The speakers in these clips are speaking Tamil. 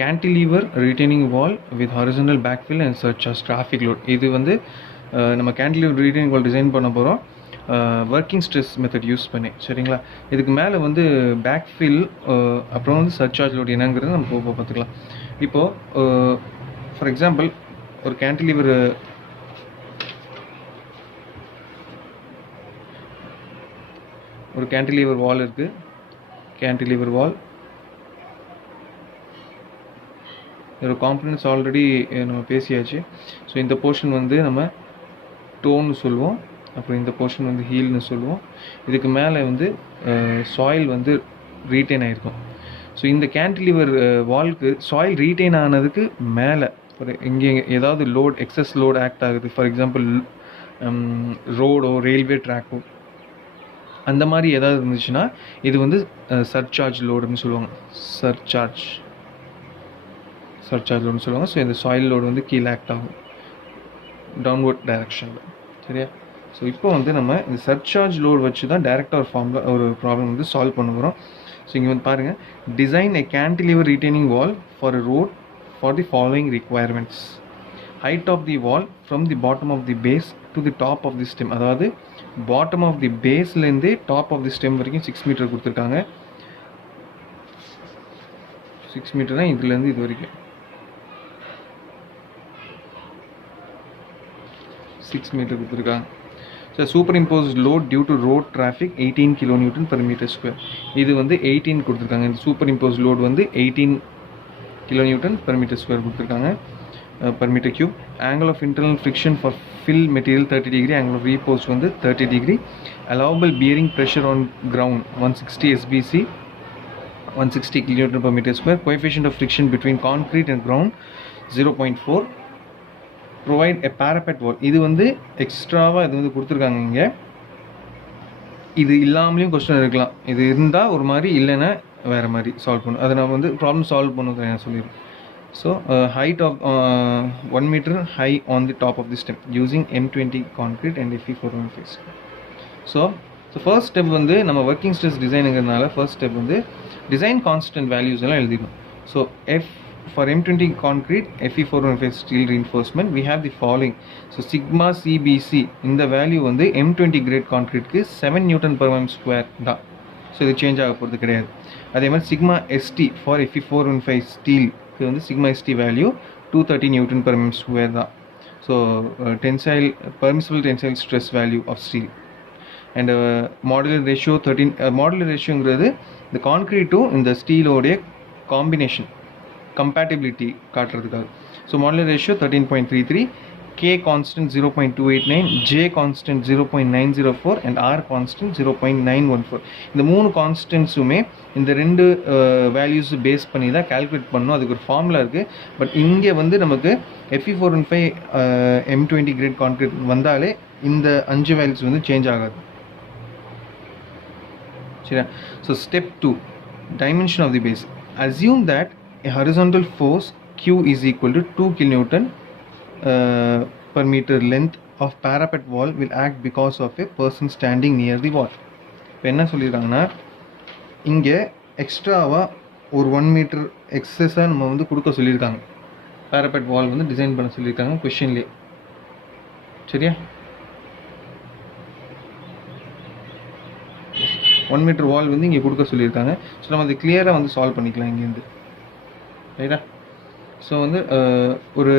Cantilever retaining wall with horizontal backfill and surcharge traffic load. இது வந்து நம்ம cantilever retaining wall டிசைன் பண்ண போகிறோம் ஒர்க்கிங் ஸ்ட்ரெஸ் மெத்தட் யூஸ் பண்ணி. சரிங்களா? இதுக்கு மேலே வந்து பேக்ஃபில் அப்புறம் வந்து சர்சார்ஜ் லோட் என்னங்கிறது நம்ம போக பார்த்துக்கலாம். இப்போது ஃபார் எக்ஸாம்பிள் ஒரு கேன்டிலீவர் வால் இருக்குது. கேன்டிலீவர் வால் ஒரு காம்பனன்ட்ஸ் ஆல்ரெடி நம்ம பேசியாச்சு. ஸோ இந்த போர்ஷன் வந்து நம்ம டோன்னு சொல்லுவோம், அப்புறம் இந்த போர்ஷன் வந்து ஹீல்னு சொல்லுவோம். இதுக்கு மேலே வந்து சாயில் வந்து ரீட்டைன் ஆகிருக்கும். ஸோ இந்த கேன்டிலீவர் வால்க்கு சாயில் ரீட்டைன் ஆனதுக்கு மேலே ஒரு இங்கே ஏதாவது லோட் எக்ஸஸ் லோட் ஆக்ட் ஆகுது, ஃபார் எக்ஸாம்பிள் ரோடோ ரயில்வே ட்ராக்கோ அந்த மாதிரி ஏதாவது இருந்துச்சுன்னா இது வந்து சர்சார்ஜ் லோடுன்னு சொல்லுவாங்க. சர்சார்ஜ் லோடுன்னு சொல்லுவாங்க. ஸோ இந்த சாயில் லோடு வந்து கீழே ஆக்ட் ஆகும் டவுன்வர்ட் டைரக்ஷனில். சரியா? ஸோ இப்போ வந்து நம்ம இந்த சர்சார்ஜ் லோடு வச்சு தான் டைரக்டாக ஒரு ப்ராப்ளம் வந்து சால்வ் பண்ண போகிறோம். ஸோ இங்கே வந்து பாருங்கள், design a cantilever retaining wall for a road for the following requirements. Height of the wall from the bottom of the base to the top of the stem. அதாவது பாட்டம் ஆஃப் தி பேஸ்லேருந்து டாப் ஆஃப் தி ஸ்டெம் வரைக்கும் 6 மீட்டர் கொடுத்துருக்காங்க. 6 மீட்டர் தான் இதுலேருந்து இது வரைக்கும் 6 மீட்டர் கொடுத்துருக்காங்க. So superimpose load due to road traffic 18 kN per meter square. இது வந்து 18 கொடுத்துருக்காங்க. இந்த சூப்பர் இம்போஸ் லோட் வந்து 18 kN per meter square கொடுத்துருக்காங்க, per meter cube. Angle of internal friction for fill material 30 degree. Angle of repose வந்து 30 degree. Allowable bearing pressure on ground 160 SBC, 160 kN per meter square. Coefficient of friction between concrete and ground 0.4. Provide a parapet wall. இது வந்து எக்ஸ்ட்ராவாக இது வந்து கொடுத்துருக்காங்க. இங்கே இது இல்லாமலேயும் கொஸ்டின் இருக்கலாம். இது இருந்தால் ஒரு மாதிரி, இல்லைன்னா வேறு மாதிரி சால்வ் பண்ணும். அதை நம்ம வந்து ப்ராப்ளம் சால்வ் பண்ணுறது நான் சொல்லிடுறேன். So height of 1 meter high on the top of the stem using M20 concrete and Fe415 phase. So first step வந்து நம்ம ஒர்க்கிங் ஸ்ட்ரெஸ் டிசைனுங்கிறதுனால ஃபர்ஸ்ட் ஸ்டெப் வந்து டிசைன் கான்ஸ்டன்ட் வேல்யூஸ் எல்லாம் எழுதிக்கணும். ஸோ for M20 concrete Fe415 steel reinforcement we have the following. So sigma CBC இந்த வேல்யூ வந்து M20 grade concreteக்கு 7 Newton per mm square தான். ஸோ இது சேஞ்ச் ஆக போகிறது கிடையாது. அதே மாதிரி sigma ST for Fe415 ஸ்டீலுக்கு வந்து sigma ST value 230 Newton per mm square தான். So permissible tensile stress value of steel and modular ratio 13. modular ratioங்கிறது இந்த கான்க்ரீட்டும் இந்த ஸ்டீலோடைய காம்பினேஷன் compatibility காட்டுறதுக்காக. So modular ratio 13.33, K constant 0.289, J constant 0.904 and R constant 0.914. இந்த 3 கான்ஸ்டன்ஸுமே இந்த 2 வேல்யூஸ் பேஸ் பண்ணி தான் கால்குலேட் பண்ணணும். அதுக்கு ஒரு ஃபார்முலா இருக்குது. பட் இங்கே வந்து நமக்கு Fe415 M20 கிரேட் கான்க்ரீட் வந்தாலே இந்த 5 வேல்யூஸ் வந்து சேஞ்ச் ஆகாது. சரியா? So step 2, dimension of the base. Assume that a horizontal force Q is equal to 2 kN per meter length of parapet wall will act because of a person standing near the wall. இப்போ என்ன சொல்லியிருக்காங்கன்னா, இங்கே எக்ஸ்ட்ராவாக ஒரு 1 மீட்டர் எக்ஸஸாக நம்ம வந்து கொடுக்க சொல்லியிருக்காங்க. parapet wall வந்து டிசைன் பண்ண சொல்லியிருக்காங்க கொஷின்லேயே. சரியா? 1 மீட்டர் வால் வந்து இங்கே கொடுக்க சொல்லியிருக்காங்க. ஸோ நம்ம அது கிளியராக வந்து சால்வ் பண்ணிக்கலாம் இங்கேருந்து. ரைட்டா? ஸோ வந்து ஒரு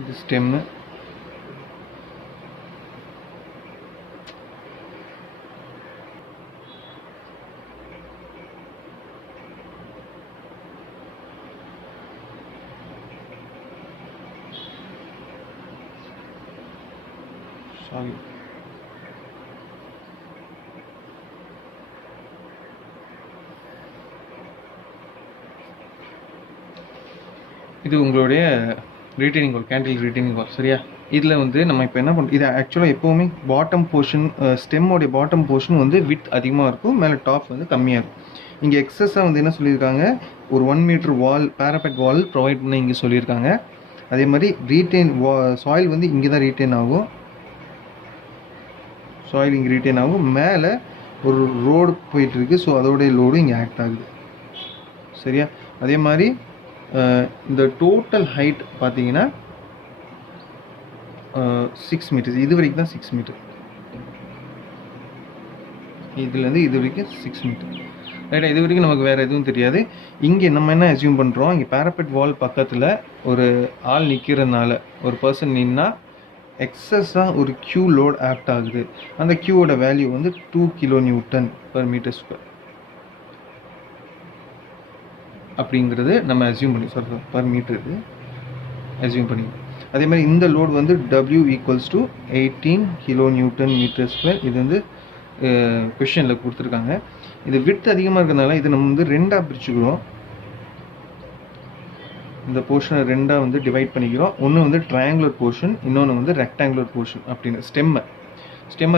இது ஸ்டெம்மு, சாரி இது உங்களுடைய ரீட்டைனிங் வால், கேண்டில் ரீட்டைனிங் வால். சரியா? இதில் வந்து நம்ம இப்போ என்ன பண்ணுறோம், இது ஆக்சுவலாக எப்போவுமே பாட்டம் போர்ஷன், ஸ்டெம்மோடைய பாட்டம் போர்ஷன் வந்து வித் அதிகமாக இருக்கும், மேலே டாப் வந்து கம்மியாக இருக்கும். இங்கே எக்ஸஸாக வந்து என்ன சொல்லியிருக்காங்க, ஒரு 1 மீட்டர் வால், பேரபெட் வால் ப்ரொவைட் பண்ண இங்கே சொல்லியிருக்காங்க. அதே மாதிரி ரீட்டைன் சாயில் வந்து இங்கே தான் ரீட்டைன் ஆகும், சாயில் இங்கே ரீட்டைன் ஆகும். மேலே ஒரு ரோடு போயிட்டுருக்கு, ஸோ அதோடைய லோடும் இங்கே ஆக்ட் ஆகுது. சரியா? அதே மாதிரி இந்த டோட்டல் ஹைட் பார்த்தீங்கன்னா 6 மீட்டர்ஸ். இது வரைக்கும் தான் 6 மீட்டர். இதுலேருந்து இது வரைக்கும் 6 மீட்டர். ரைட்டா? இது வரைக்கும் நமக்கு வேறு எதுவும் தெரியாது. இங்கே நம்ம என்ன அசியூம் பண்ணுறோம், இங்கே பேரபெட் வால் பக்கத்தில் ஒரு ஆள் நிற்கிறதுனால, ஒரு பர்சன் நின்னா எக்ஸஸாக ஒரு கியூ லோட் ஆக்ட் ஆகுது. அந்த கியூவோட வேல்யூ வந்து 2 kN/m². அப்படிங்கிறது நம்ம அசியூம் பண்ணி சொல்கிறோம், பர் மீட்டருக்கு அசியூம் பண்ணி. அதே மாதிரி இந்த லோட் வந்து W = 18 kN/m². இது வந்து கொஷனில் கொடுத்துருக்காங்க. இது விட்த் அதிகமாக இருக்கிறதுனால இது நம்ம வந்து ரெண்டாக பிரிச்சுக்கிறோம். இந்த போர்ஷனை ரெண்டாக வந்து டிவைட் பண்ணிக்கிறோம். ஒன்று வந்து ட்ரையாங்குலர் போர்ஷன், இன்னொன்று வந்து ரெக்டாங்குலர் போர்ஷன் அப்படின்னு ஸ்டெம்மை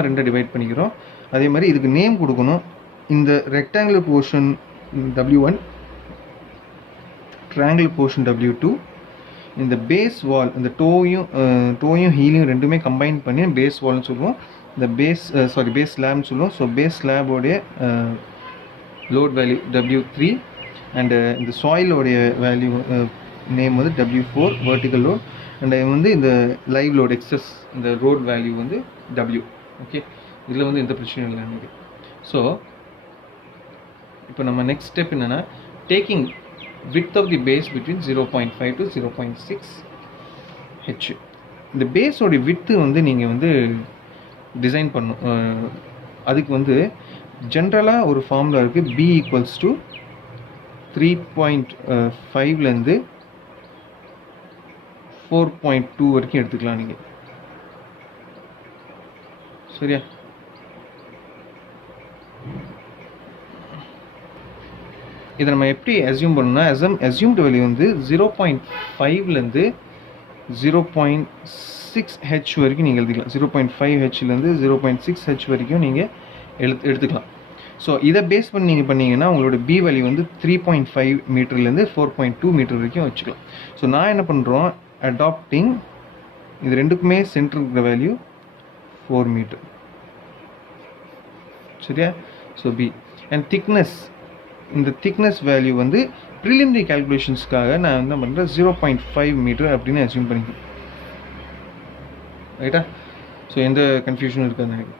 ரெண்டாக டிவைட் பண்ணிக்கிறோம். அதே மாதிரி இதுக்கு நேம் கொடுக்கணும். இந்த rectangular portion W1, triangular portion W2. இந்த பேஸ் வால், இந்த டோயும் ஹீலையும் ரெண்டுமே கம்பைன் பண்ணி பேஸ் வால்னு சொல்லுவோம். இந்த பேஸ் ஸ்லாப்னு சொல்லுவோம். ஸோ பேஸ் ஸ்லாபோடைய லோட் வேல்யூ W3 அண்டு இந்த சாயிலோடைய வேல்யூ நேம் வந்து W4 வெர்டிக்கல் லோட். அண்ட் வந்து இந்த லைவ் லோட் எக்ஸஸ் இந்த ரோட் வேல்யூ வந்து W. ஓகே, இதில் வந்து எந்த பிரச்சனையும் இல்லை எனக்கு. ஸோ இப்போ நம்ம நெக்ஸ்ட் ஸ்டெப் என்னென்னா, taking width of the base between 0.5 to 0.6 h. இந்த பேஸோடைய வித்து வந்து நீங்கள் வந்து டிசைன் பண்ணும். அதுக்கு வந்து ஜென்ரலாக ஒரு ஃபார்முலா இருக்குது. B = 3.5லேருந்து 4.2 வரைக்கும் எடுத்துக்கலாம் நீங்கள். சரியா? இதை நம்ம எப்படி அசியூம் பண்ணணும்னா, அசியூம்டு வேல்யூ வந்து 0.5லேருந்து 0.6 h வரைக்கும் நீங்கள் எழுதிக்கலாம். 0.5 hலேருந்து 0.6 h வரைக்கும் நீங்கள் எடுத்துக்கலாம். ஸோ இதை பேஸ் பண்ணி நீங்கள் பண்ணிங்கன்னா உங்களோட பி வேல்யூ வந்து 3.5 மீட்டர்லேருந்து 4.2 மீட்டர் வரைக்கும் வச்சுக்கலாம். ஸோ நான் என்ன பண்ணுறோம், அடாப்டிங் இது ரெண்டுக்குமே சென்டர் இருக்கிற வேல்யூ 4 மீட்டர். சரியா? ஸோ பி அண்ட் திக்னஸ், இந்த திக்னஸ் வேல்யூ வந்து ப்ரிலிமினரி கால்குலேஷன்ஸ்க்காக நான் என்ன பண்ணுறேன், 0.5 மீட்டர் அப்படின்னு அசியூம் பண்ணிக்கிறேன். ரைட்டா? ஸோ எந்த கன்ஃபியூஷனும் இருக்காது எனக்கு.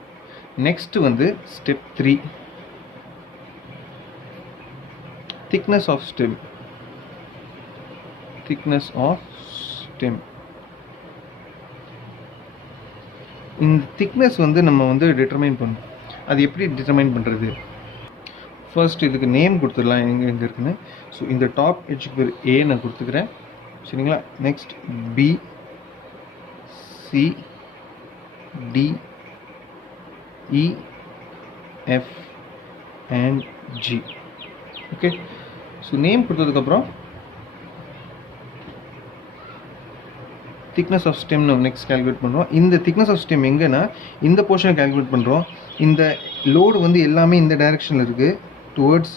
நெக்ஸ்ட்டு வந்து ஸ்டெப் 3, thickness of stem. இந்த திக்னஸ் வந்து நம்ம வந்து டிட்டர்மைன் பண்ணணும். அது எப்படி டிட்டர்மைன் பண்ணுறது? ஃபர்ஸ்ட் இதுக்கு நேம் கொடுத்துடலாம், எங்கே இருக்குன்னு. ஸோ இந்த டாப் எட்ஜுக்கு பேர் A நான் கொடுத்துக்கிறேன். சரிங்களா? Next B, C, D, E, F and G. Okay, so name கொடுத்ததுக்கப்புறம் திக்னஸ் ஆஃப் ஸ்டெம் நம்ம நெக்ஸ்ட் கால்குலேட் பண்ணுறோம். இந்த திக்னஸ் ஆஃப் ஸ்டெம் எங்கன்னா இந்த போர்ஷனை கால்குலேட் பண்ணுறோம். இந்த லோடு வந்து எல்லாமே இந்த டைரெக்ஷனில் இருக்குது, டுவர்ட்ஸ்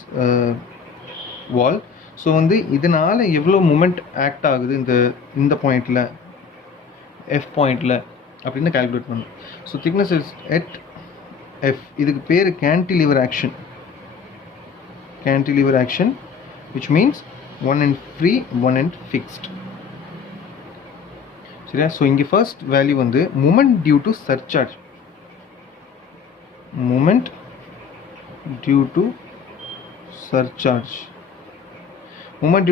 வால். ஸோ வந்து இதனால் எவ்வளோ மூமெண்ட் ஆக்ட் ஆகுது இந்த பாயிண்டில், எஃப் பாயிண்டில் அப்படின்னு கால்குலேட் பண்ணணும். So thickness is at F. இதுக்கு பேர் cantilever action, which means one end free, one end fixed. சரியா? ஸோ இங்கே ஃபர்ஸ்ட் வேல்யூ வந்து moment due to surcharge. Moment due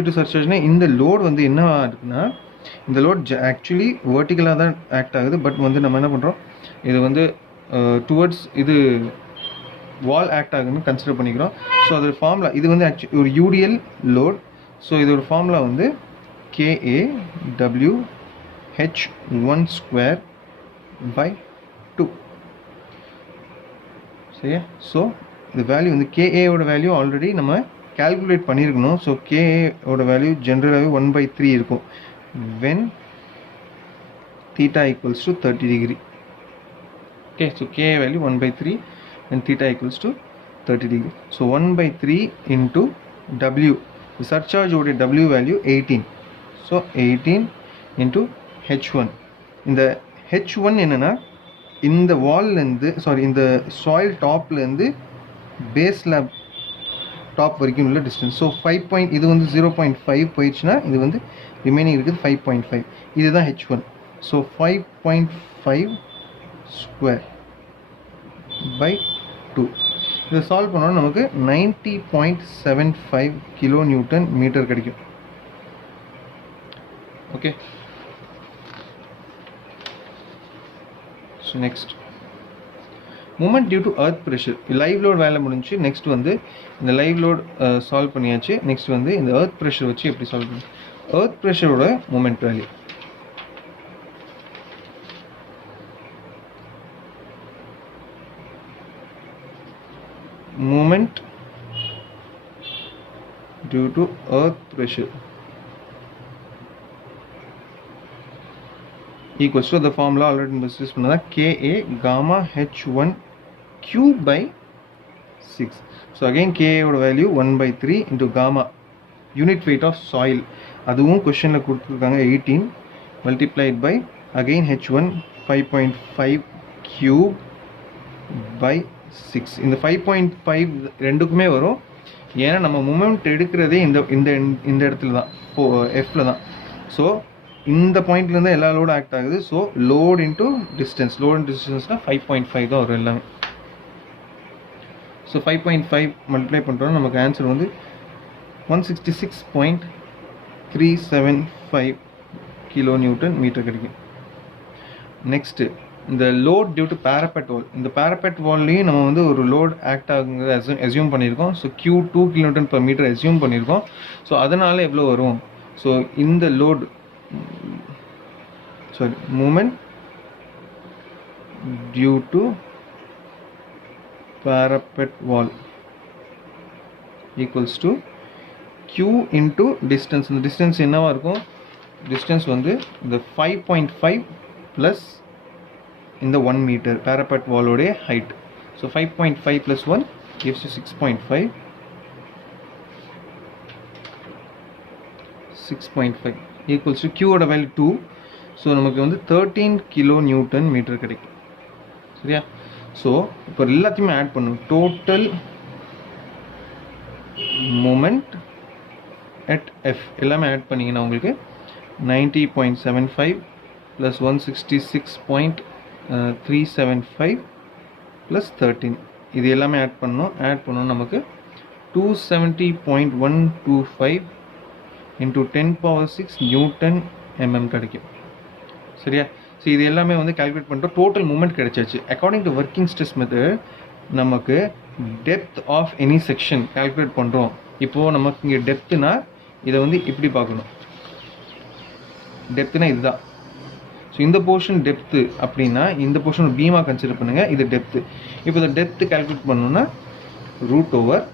to சர்சார்ஜ்னா இந்த லோட் வந்து என்ன இருக்குன்னா, இந்த லோட் ஆக்சுவலி வெர்டிக்கலாக தான் ஆக்ட் ஆகுது. பட் வந்து நம்ம என்ன பண்ணுறோம், இது வந்து டுவர்ட்ஸ் இது வால் ஆக்ட் ஆகுதுன்னு கன்சிடர் பண்ணிக்கிறோம். ஸோ அதோட ஃபார்முலா இது வந்து ஆக்சுவலி ஒரு யூடிஎல் லோட். ஸோ இதோட ஃபார்முலா வந்து KAWH1/2. சரியா? ஸோ இந்த வேல்யூ வந்து KAவோட வேல்யூ ஆல்ரெடி நம்ம கால்குலேட் பண்ணியிருக்கணும். ஸோ KAவோட வேல்யூ ஜென்ரலாகவே 1/3 இருக்கும். When theta equals to 30 degree. Okay, so K value 1 by 3 and theta equals to 30 degree. So 1 by 3 into W, the surcharge over W value 18. So 18 into H1. In the H1 என்னன்னா இந்த வால்ல இருந்து இந்த சாயில் டாப்ல இருந்து பேஸ் ஸ்லாப் டாப் வரைக்கும் உள்ள டிஸ்டன்ஸ். ஸோ 5 இது வந்து 0.5 போயிடுச்சுன்னா இது வந்து ரிமைனிங் இருக்குது 5.5. இதுதான் H1. So 5.5 square by 2. இதை சால்வ் பண்ணோன்னா நமக்கு 90.75 கிலோ நியூட்டன் மீட்டர் கிடைக்கும். Okay, so next moment due to earth pressure. Live load வேலை முடிஞ்சு. நெக்ஸ்ட் வந்து இந்த லைவ் லோட் சால்வ் பண்ணியாச்சு. நெக்ஸ்ட் வந்து இந்த earth pressure வச்சு எப்படி சால்வ் பண்ணி earth pressureோட moment value. Moment due to earth pressure equals to the formula already discuss பண்ணதா KA gamma H1 cube by 6. So again KA ஓட value 1 by 3 into gamma unit weight of soil. அதுவும் questionல கொடுத்திருக்காங்க 18 multiplied by again H1 5.5 cube by 6. இந்த 5.5 ரெண்டுக்குமே வரும். ஏன்னா நம்ம மூமெண்ட் எடுக்கிறதே இந்த இடத்துல தான், Fல தான். ஸோ இந்த பாயிண்ட்லேருந்து எல்லா லோடும் ஆக்ட் ஆகுது. So load into distance, load into டிஸ்டன்ஸ்னால் 5.5 தான் வரும் எல்லாமே. ஸோ 5.5 மல்டிப்ளை பண்ணுறோம், நமக்கு ஆன்சர் வந்து 166.375 கிலோ நியூட்டன் மீட்டர் கிடைக்கும். நெக்ஸ்ட்டு இந்த load due to parapet wall. இந்த பேரப்பெட் வால்லையும் நம்ம வந்து ஒரு லோட் ஆக்ட் ஆகுங்கிறத அஸ்யூம் பண்ணியிருக்கோம். So Q 2 kilo newton per meter assume பண்ணியிருக்கோம். ஸோ அதனால் எவ்வளோ வரும்? ஸோ இந்த load movement due to parapet wall equals to Q into distance. இந்த distance என்னவா இருக்கும்? distance வந்து இந்த 5.5 plus இந்த 1 meter parapet wall உடைய height. So 5.5 plus 1 gives you 6.5. 6.5 equals to Q ஓட வேல்யூ 2. ஸோ நமக்கு வந்து 13 கிலோ நியூட்டன் மீட்டர் கிடைக்கும். சரியா? ஸோ இப்போ எல்லாத்தையுமே ஆட் பண்ணும். டோட்டல் மூமெண்ட் அட் எஃப் எல்லாமே ஆட் பண்ணிங்கன்னா உங்களுக்கு 90.75 ப்ளஸ் 166.375 ப்ளஸ் 13 இது எல்லாமே ஆட் பண்ணோம் நமக்கு 270.125 into 10 power 6 நியூட்டன் mm கிடைக்கும். சரியா? ஸோ இது எல்லாமே வந்து கால்குலேட் பண்ணிட்டோம். டோட்டல் மூமெண்ட் கிடைச்சாச்சு. According to working stress method நமக்கு depth of any section calculate பண்ணுறோம். இப்போது நமக்கு இங்கே டெப்த்துனா இதை வந்து இப்படி பார்க்கணும். டெப்த்துனா இதுதான். ஸோ இந்த போர்ஷன் டெப்த்து அப்படின்னா இந்த போர்ஷன் பீமாக கன்சிடர் பண்ணுங்கள். இது டெப்த்து. இப்போ இந்த டெப்த்து கால்குலேட் பண்ணணும்னா root over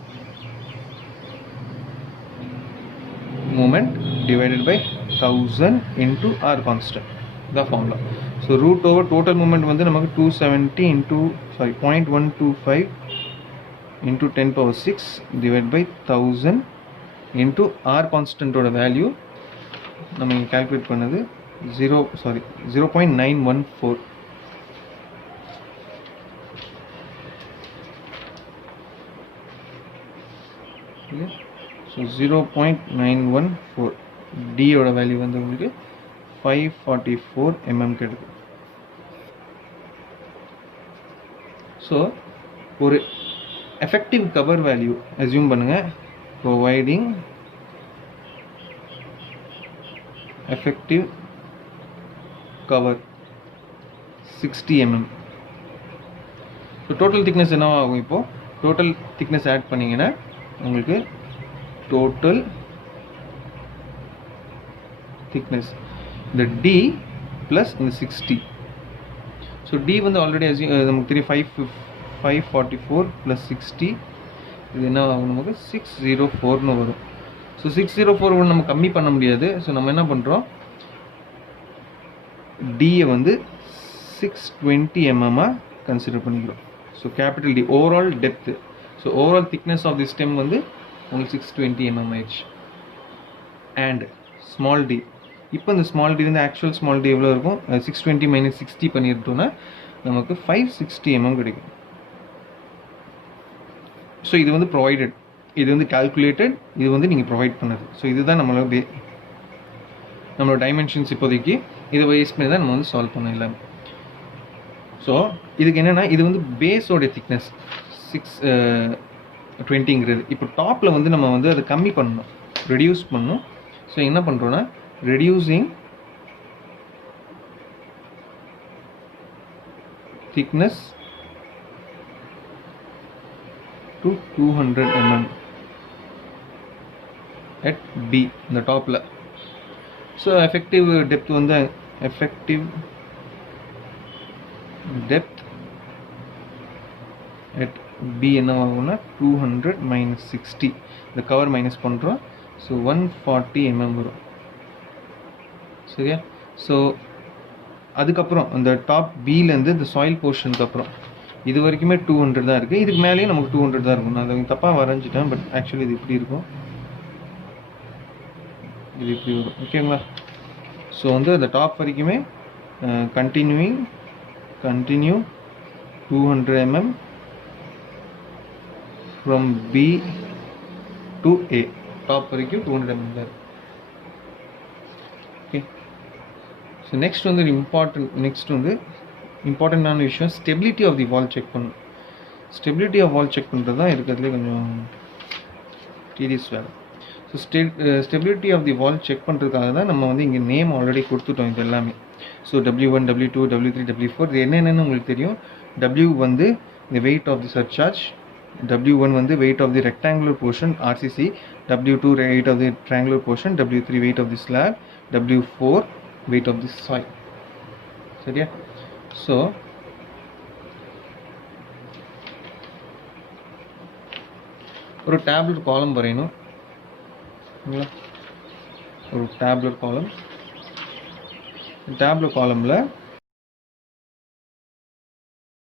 moment divided by 1000 into R constant, the formula. So root over total moment வந்து நமக்கு 270 into 0.125 into 10 power 6 divided by 1000 into R constant ஓட value நம்ம இங்க calculate பண்ணது 0.914. okay. So 0.914 D ஓட வேல்யூ வந்து உங்களுக்கு 544 mm கிடைக்கும். ஸோ ஒரு எஃபெக்டிவ் கவர் வேல்யூ அஸ்யூம் பண்ணுங்க. Providing effective cover 60 mm. So total thickness என்ன ஆகும்? இப்போது டோட்டல் திக்னஸ் ஆட் பண்ணிங்கன்னா உங்களுக்கு டோட்டல் திக்னஸ் இந்த D ப்ளஸ் இந்த 60. ஸோ D வந்து ஆல்ரெடி நமக்கு தெரியும் 544 ப்ளஸ் 60 இது என்ன ஆகும்? நமக்கு 604ன்னு வரும். ஸோ 604 நம்ம கம்மி பண்ண முடியாது. ஸோ நம்ம என்ன பண்ணுறோம்? டியை வந்து 620 mm கன்சிடர் பண்ணிக்கிறோம். So capital D overall depth. So overall thickness of the stem வந்து உங்களுக்கு 620 mm ஆயிடுச்சு. அண்ட் ஸ்மால் டி, இப்போ இந்த ஸ்மால் டி வந்து ஆக்சுவல் ஸ்மால் டி எவ்வளோ இருக்கும், 620 - 60 பண்ணிட்டோம்னா நமக்கு 560 mm கிடைக்கும். ஸோ இது வந்து ப்ரொவைடட், இது வந்து கால்குலேட்டட், இது வந்து நீங்கள் ப்ரொவைட் பண்ணது. ஸோ இதுதான் நம்மளோட டைமென்ஷன்ஸ். இப்போதைக்கு இதை பேஸ் பண்ணி தான் நம்ம வந்து சால்வ் பண்ண எல்லாமே. ஸோ இதுக்கு என்னென்னா, இது வந்து பேஸோடைய திக்னஸ் 620ங்கிறது. இப்போ டாப்பில் வந்து நம்ம வந்து அதை கம்மி பண்ணணும், ரெடியூஸ் பண்ணணும். ஸோ என்ன பண்ணுறோன்னா, reducing thickness to 200 mm at B இந்த டாப்பில். ஸோ எஃபெக்டிவ் டெப்த் வந்து டெப்த் at B என்ன ஆகும்னா 200 - 60, இந்த கவர் மைனஸ் பண்ணுறோம். ஸோ 140 mm வரும். சரியா? ஸோ அதுக்கப்புறம் அந்த டாப் பிலேருந்து இந்த சாயில் போர்ஷனுக்கு அப்புறம் இது வரைக்குமே 200 தான் இருக்குது. இதுக்கு மேலேயும் நமக்கு 200 தான் இருக்கும். நான் அதை தப்பாக வரைஞ்சிட்டேன், பட் ஆக்சுவலி இது இப்படி இருக்கும், இது இப்படி வரும். ஓகேங்களா? ஸோ வந்து அந்த டாப் வரைக்குமே continue 200 mm from B to A. Top வரைக்கும் 200 mm தான் இருக்குது. ஓகே. ஸோ நெக்ஸ்ட் வந்து இம்பார்ட்டண்ட்டான விஷயம், stability of the wall check பண்ணணும். ஸ்டெபிலிட்டி ஆஃப் வால் செக் பண்ணுறது தான் இருக்கிறதுலே கொஞ்சம் டீரியஸ் வேலை. So stability of the wall check பண்ணுறதுக்காக தான் நம்ம வந்து இங்கே நேம் ஆல்ரெடி கொடுத்துட்டோம் இது எல்லாமே. So W1, W2, W3, W4 இது என்னென்னு உங்களுக்கு தெரியும். W வந்து the weight of the surcharge, W1 வந்து weight of the rectangular portion RCC, W2 weight of the triangular portion, W3 weight of the slab, W4 weight of the soil. சரியா? ஸோ ஒரு டேப்லெட் காலம் வரையணும். ஒரு டேப்லெட் காலமில்